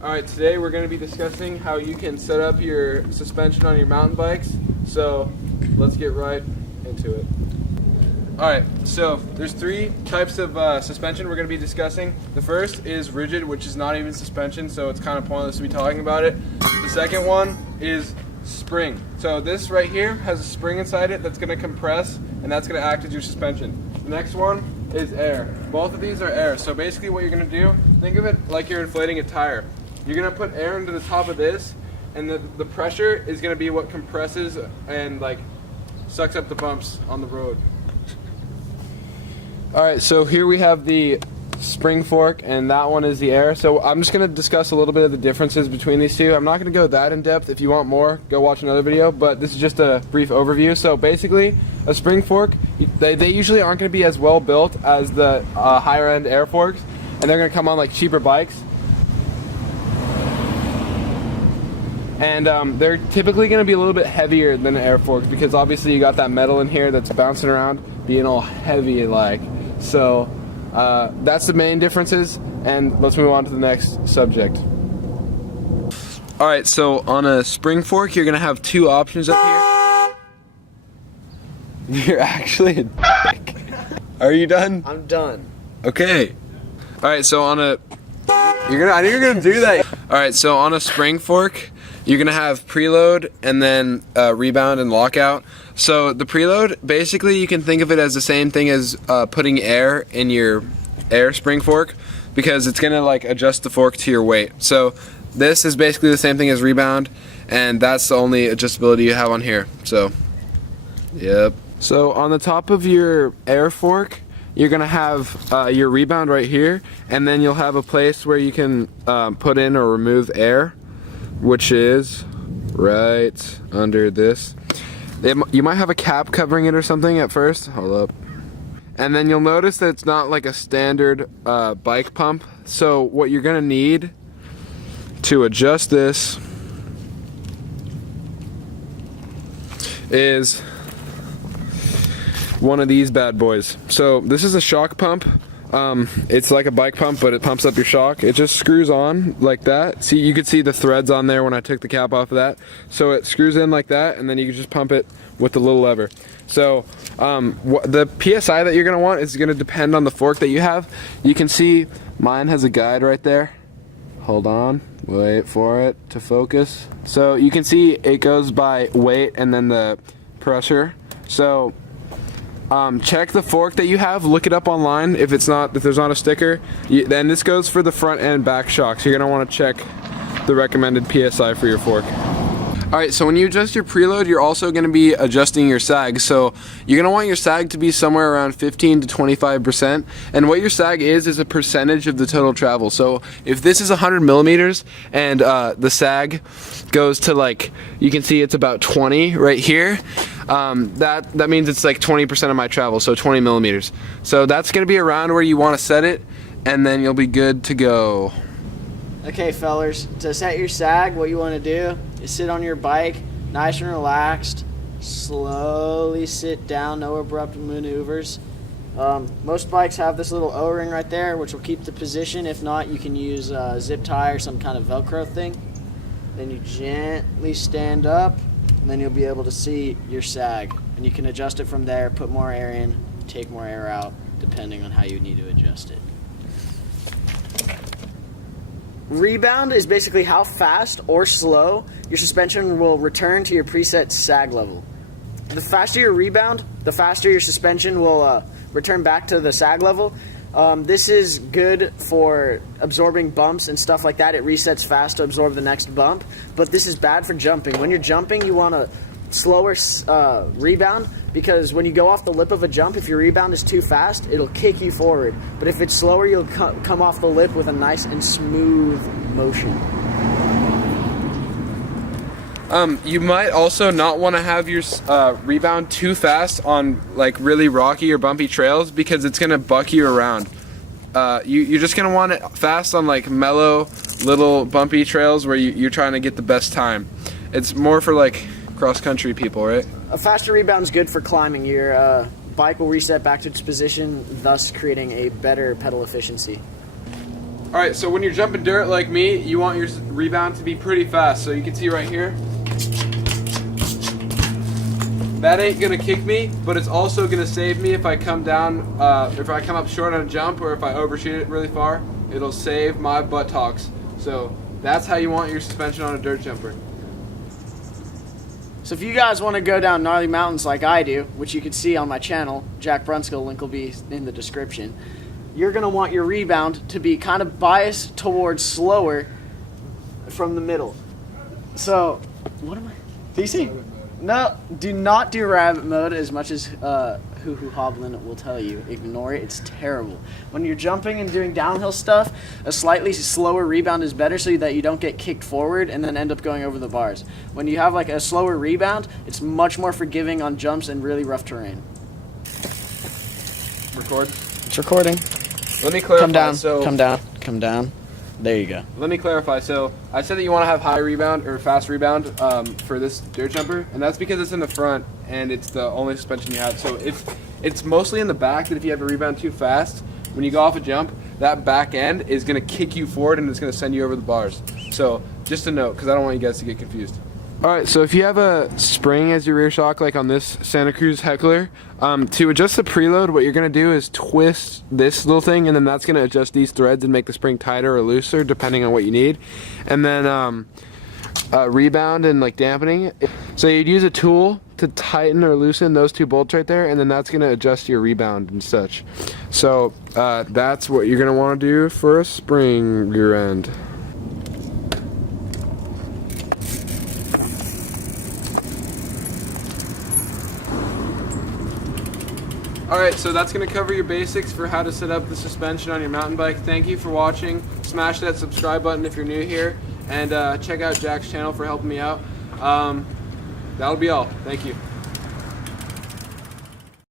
Alright, today we're going to be discussing how you can set up your suspension on your mountain bikes. So let's get right into it. Alright, so there's three types of suspension we're going to be discussing. The first is rigid, which is not even suspension, so it's kind of pointless to be talking about it. The second one is spring. So this right here has a spring inside it that's going to compress, and that's going to act as your suspension. The next one is air. Both of these are air. So basically what you're going to do, think of it like you're inflating a tire. You're going to put air into the top of this, and the pressure is going to be what compresses and like sucks up the bumps on the road. Alright, so here we have the spring fork, and that one is the air. So I'm just going to discuss a little bit of the differences between these two. I'm not going to go that in depth. If you want more, go watch another video, but this is just a brief overview. So basically, a spring fork, they usually aren't going to be as well built as the higher end air forks, and they're going to come on like cheaper bikes. And they're typically going to be a little bit heavier than an air fork because obviously you got that metal in here that's bouncing around, being all heavy like. So that's the main differences, and let's move on to the next subject. Alright, so on a spring fork you're going to have two options up here. You're actually a dick. Are you done? I'm done. Okay. Alright, so on a... I knew you were going to do that. Alright, so on a spring fork you're going to have preload and then rebound and lockout. So the preload, basically you can think of it as the same thing as putting air in your air spring fork, because it's going to like adjust the fork to your weight. So this is basically the same thing as rebound, and that's the only adjustability you have on here. So, yep. So on the top of your air fork, you're going to have your rebound right here, and then you'll have a place where you can put in or remove air, which is right under this. You might have a cap covering it or something at first. Hold up. And then you'll notice that it's not like a standard bike pump. So what you're gonna need to adjust this is one of these bad boys. So this is a shock pump. It's like a bike pump, but it pumps up your shock. It just screws on like that. See, you could see the threads on there when I took the cap off of that. So it screws in like that, and then you can just pump it with the little lever. So the PSI that you're going to want is going to depend on the fork that you have. You can see mine has a guide right there. Hold on, wait for it to focus. So you can see it goes by weight and then the pressure. So check the fork that you have, look it up online. If there's not a sticker, then this goes for the front and back shocks. You're gonna want to check the recommended PSI for your fork. Alright, so when you adjust your preload, you're also going to be adjusting your sag. So you're going to want your sag to be somewhere around 15 to 25%. And what your sag is a percentage of the total travel. So if this is 100 millimeters and the sag goes to, like, you can see it's about 20 right here, that means it's like 20% of my travel, so 20 millimeters. So that's going to be around where you want to set it, and then you'll be good to go. Okay, fellers, to set your sag, what you want to do is sit on your bike, nice and relaxed, slowly sit down, no abrupt maneuvers. Most bikes have this little O-ring right there, which will keep the position. If not, you can use a zip tie or some kind of Velcro thing. Then you gently stand up, and then you'll be able to see your sag. And you can adjust it from there, put more air in, take more air out, depending on how you need to adjust it. Rebound is basically how fast or slow your suspension will return to your preset sag level. The faster your rebound, the faster your suspension will return back to the sag level. This is good for absorbing bumps and stuff like that. It resets fast to absorb the next bump, but this is bad for jumping. When you're jumping, you want a slower rebound, because when you go off the lip of a jump, if your rebound is too fast, it'll kick you forward. But if it's slower, you'll come off the lip with a nice and smooth motion. You might also not want to have your rebound too fast on like really rocky or bumpy trails, because it's going to buck you around. You're just going to want it fast on like mellow, little bumpy trails where you're trying to get the best time. It's more for like cross-country people, right? A faster rebound is good for climbing. Your bike will reset back to its position, thus creating a better pedal efficiency. Alright, so when you're jumping dirt like me, you want your rebound to be pretty fast. So you can see right here, that ain't gonna kick me, but it's also gonna save me if I come down, if I come up short on a jump, or if I overshoot it really far, it'll save my buttocks. So that's how you want your suspension on a dirt jumper. So if you guys want to go down gnarly mountains like I do, which you can see on my channel, Jack Brunskill, link will be in the description, you're going to want your rebound to be kind of biased towards slower from the middle. So, what am I? Do you see? No, do not do rabbit mode as much as Hoo Hoo Hoblin will tell you. Ignore it, it's terrible. When you're jumping and doing downhill stuff, a slightly slower rebound is better so that you don't get kicked forward and then end up going over the bars. When you have like a slower rebound, it's much more forgiving on jumps and really rough terrain. Record. It's recording. Let me clarify. Come down, so, come down, come down. There you go. Let me clarify. So I said that you want to have high rebound or fast rebound for this dirt jumper, and that's because it's in the front and it's the only suspension you have. So it's mostly in the back that if you have a rebound too fast, when you go off a jump, that back end is going to kick you forward and it's going to send you over the bars. So just a note, because I don't want you guys to get confused. Alright, so if you have a spring as your rear shock, like on this Santa Cruz Heckler, to adjust the preload, what you're going to do is twist this little thing, and then that's going to adjust these threads and make the spring tighter or looser, depending on what you need. And then rebound and like dampening. So you'd use a tool to tighten or loosen those two bolts right there, and then that's going to adjust your rebound and such. So that's what you're going to want to do for a spring rear end. Alright, so that's going to cover your basics for how to set up the suspension on your mountain bike. Thank you for watching. Smash that subscribe button if you're new here, and check out Jack's channel for helping me out. That'll be all. Thank you.